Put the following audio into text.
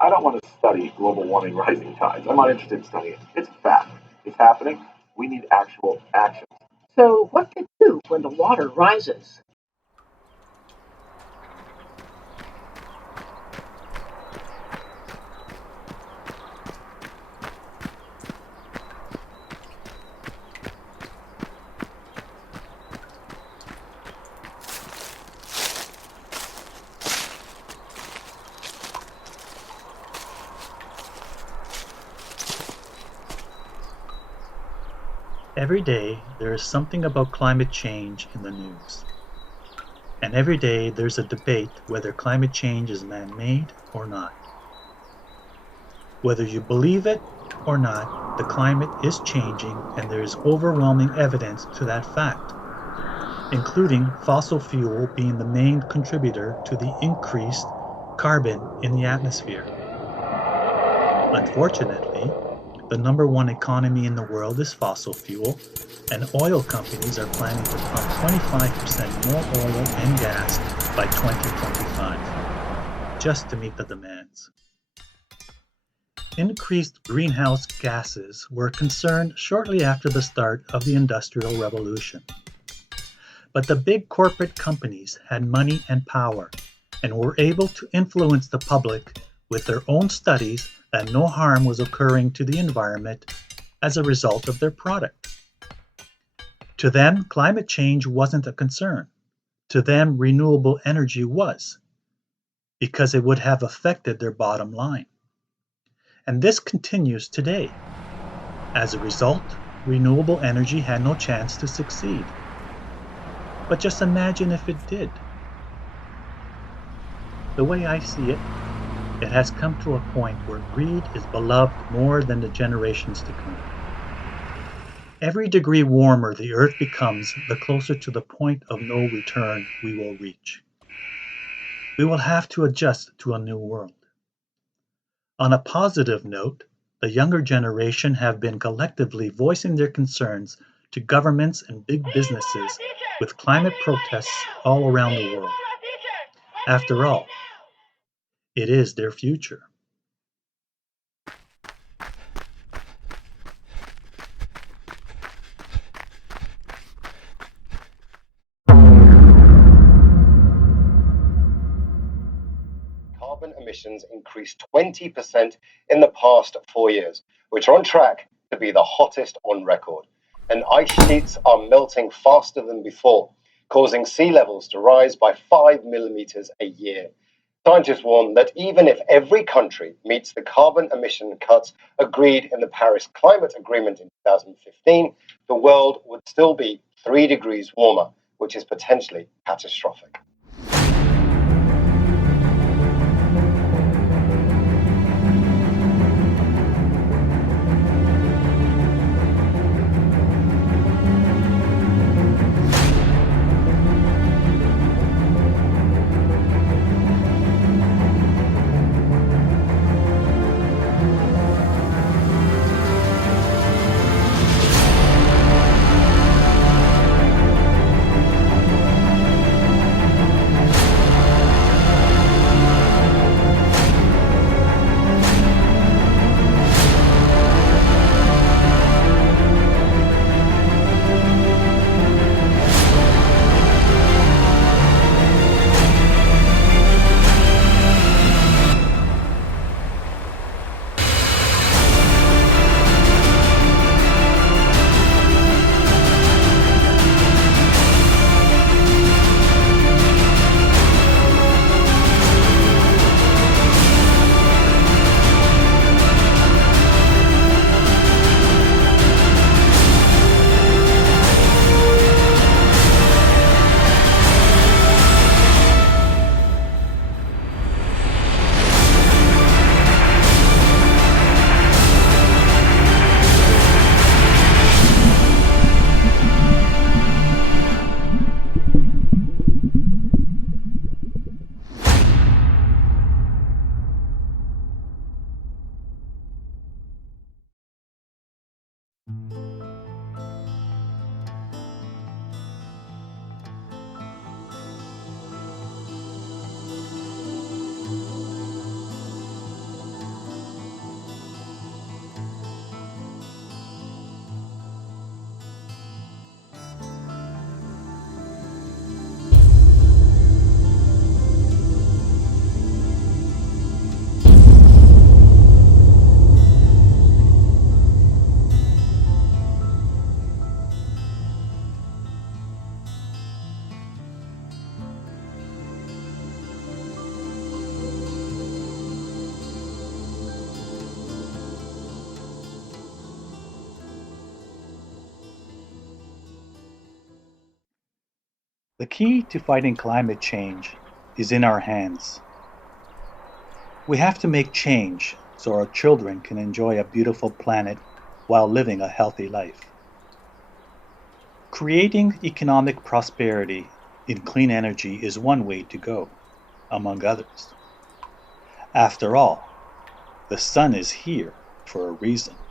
I don't want to study global warming rising tides. I'm not interested in studying it. It's a fact. It's happening. We need actual action. So, what to do when the water rises? Every day there is something about climate change in the news. And every day there's a debate whether climate change is man-made or not. Whether you believe it or not, the climate is changing and there is overwhelming evidence to that fact, including fossil fuel being the main contributor to the increased carbon in the atmosphere. Unfortunately, the number one economy in the world is fossil fuel, and oil companies are planning to pump 25% more oil and gas by 2025, just to meet the demands. Increased greenhouse gases were a concern shortly after the start of the Industrial Revolution. But the big corporate companies had money and power and were able to influence the public with their own studies that no harm was occurring to the environment as a result of their product. To them, climate change wasn't a concern. To them, renewable energy was, because it would have affected their bottom line. And this continues today. As a result, renewable energy had no chance to succeed. But just imagine if it did. The way I see it, it has come to a point where greed is beloved more than the generations to come. Every degree warmer the Earth becomes, the closer to the point of no return we will reach. We will have to adjust to a new world. On a positive note, the younger generation have been collectively voicing their concerns to governments and big businesses with climate protests all around the world. After all, it is their future. Carbon emissions increased 20% in the past 4 years, which are on track to be the hottest on record. And ice sheets are melting faster than before, causing sea levels to rise by 5 millimeters a year. Scientists warn that even if every country meets the carbon emission cuts agreed in the Paris Climate Agreement in 2015, the world would still be 3 degrees warmer, which is potentially catastrophic. The key to fighting climate change is in our hands. We have to make change so our children can enjoy a beautiful planet while living a healthy life. Creating economic prosperity in clean energy is one way to go, among others. After all, the sun is here for a reason.